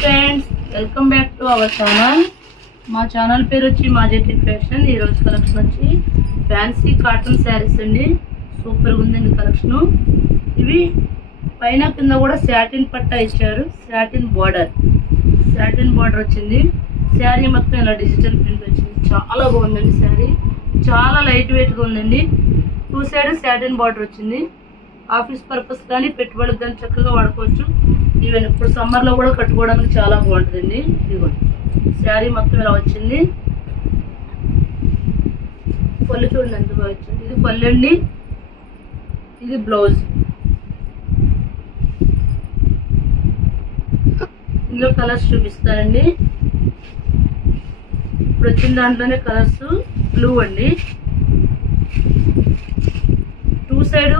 Friends welcome back to our channel మా channel పేరు వచ్చి మాజెట్టి ఫ్యాషన్. ఈరోజు కలెక్షన్ వచ్చి ఫ్యాన్సీ కాటన్ శారీస్ అండి. సూపర్గా ఉందండి కలెక్షన్ ఇవి పైన కింద కూడా శాటిన్ పట్టా ఇచ్చారు. శాటిన్ బార్డర్ శాటిన్ బార్డర్ వచ్చింది. శారీ మొత్తం ఇలా డిజిటల్ ప్రింట్ వచ్చింది. చాలా బాగుందండి శారీ చాలా లైట్ వెయిట్గా ఉందండి. టూ సైడ్ శాటిన్ బార్డర్ వచ్చింది. ఆఫీస్ పర్పస్ కానీ పెట్టుబడికి కానీ చక్కగా వాడుకోవచ్చు. ఈవెన్ ఇప్పుడు సమ్మర్లో కూడా కట్టుకోవడానికి చాలా బాగుంటుందండి. ఇదిగోండి శారీ మొత్తం ఇలా వచ్చింది. పళ్ళు చూడండి ఎంత బాగా వచ్చింది. ఇది పళ్ళు అండి. ఇది బ్లౌజ్ ఇందులో కలర్స్ చూపిస్తానండి. ఇప్పుడు వచ్చిన దాంట్లోనే కలర్స్ బ్లూ అండి. Two side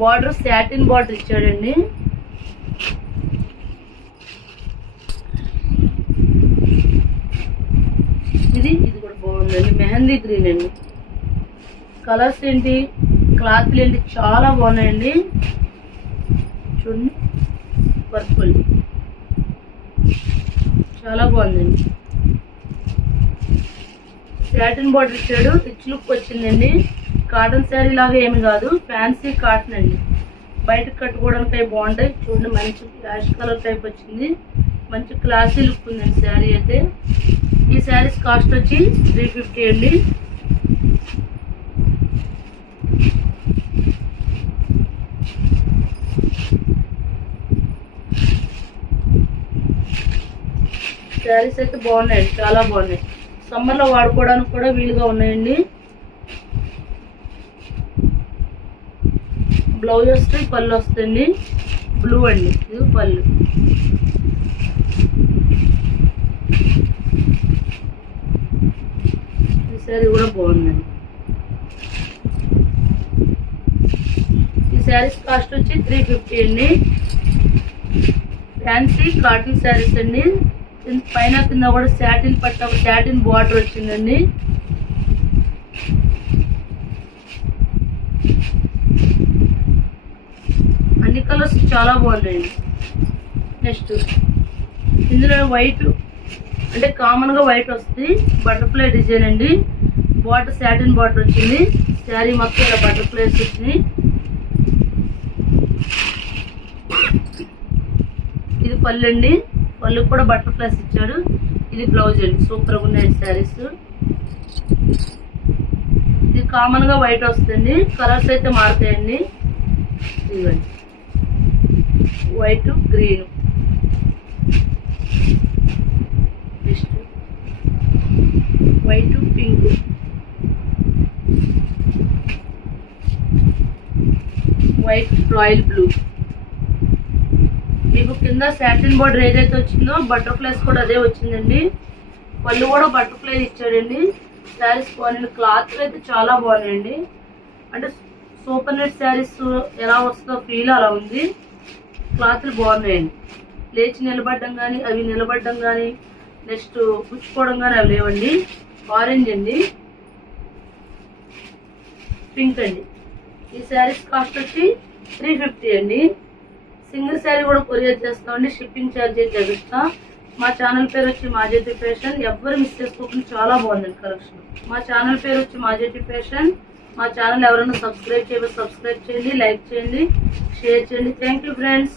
border satin border ఇచ్చాడండి ఇది ఇది కూడా మెహందీ గ్రీన్ అండి. కలర్స్ ఏంటి? క్లాత్లు ఏంటి? చాలా బాగున్నాయండి. చూడండి. పర్పుల్ చాలా బాగుందండి. శాటిన్ బార్డర్ ఇచ్చాడు. రిచ్ లుక్ వచ్చిందండి. కాటన్ శారీ లాగా ఏమి కాదు. ఫ్యాన్సీ కాటన్ అండి. బయటకు కట్టుకోవడానికి బాగుంటాయి. చూడండి మంచి యాష్ కలర్ టైప్ వచ్చింది. మంచి క్లాసీ లుక్ ఉందండి శారీ అయితే. ఈ శారీస్ కాస్ట్ వచ్చి త్రీ ఫిఫ్టీ అండి. శారీస్ అయితే బాగున్నాయండి చాలా బాగున్నాయి. సమ్మర్లో వాడుకోవడానికి కూడా వీలుగా ఉన్నాయండి. బ్లౌజ్ వస్తే పళ్ళు వస్తుంది బ్లూ అండి ఇది పళ్ళు. శారీ కూడా బాగుందండి. ఈ శారీస్ కాస్ట్ వచ్చి త్రీ ఫిఫ్టీ అండి. ఫ్యాన్సీ కాటన్ శారీస్ అండి. పైన కింద కూడా శాటిన్ పట్ట శాటిన్ బార్డర్ వచ్చిందండి. అన్ని కలర్స్ చాలా బాగున్నాయండి నెక్స్ట్ ఇందులో వైట్ అంటే కామన్గా వైట్ వస్తుంది. బటర్ఫ్లై డిజైన్ అండి. బార్డర్ శాటిన్ బార్డర్ వచ్చింది. శారీ మొత్తం ఇలా బటర్ఫ్లైస్ వచ్చింది. ఇది పళ్ళు అండి. పళ్ళుకి కూడా బటర్ఫ్లైస్ ఇచ్చాడు. ఇది బ్లౌజ్ అండి. సూపర్గా ఉన్నాయి శారీస్. ఇది కామన్గా వైట్ వస్తుంది కలర్స్ అయితే మారుతాయండి. ఇదిగోండి. White green white pink white royal blue. మీకు కింద శాటిన్ బోర్డర్ ఏదైతే వచ్చిందో బటర్ఫ్లైస్ కూడా అదే వచ్చిందండి. పళ్ళు కూడా బటర్ఫ్లై ఇచ్చాడండి. శారీస్ బాగున్నాయండి క్లాత్ అయితే చాలా బాగున్నాయండి. అంటే సూపర్ నెట్ శారీస్ ఎలా వస్తుందో ఫీల్ అలా ఉంది. క్లాత్లు బాగున్నాయండి. లేచి నిలబడడం కానీ అవి నిలబడడం కానీ నెక్స్ట్ పుచ్చుకోవడం కానీ అవి లేవండి. ఆరెంజ్ అండి. పింక్ అండి. ఈ శారీస్ కాస్ట్ వచ్చి త్రీ ఫిఫ్టీ అండి. సింగిల్ శారీ కూడా కొరియర్ చేస్తామండి షిప్పింగ్ ఛార్జెస్ అయితే మా ఛానల్ పేరు వచ్చి మాజేటి ఫ్యాషన్. ఎవ్వరు మిస్ చేసుకోకుండా చాలా బాగుందండి కలెక్షన్. మా ఛానల్ పేరు వచ్చి మాజేటి ఫ్యాషన్. మా ఛానల్ ఎవరైనా సబ్స్క్రైబ్ చేయబో సబ్స్క్రైబ్ చేయండి లైక్ చేయండి షేర్ చేయండి. Thank you friends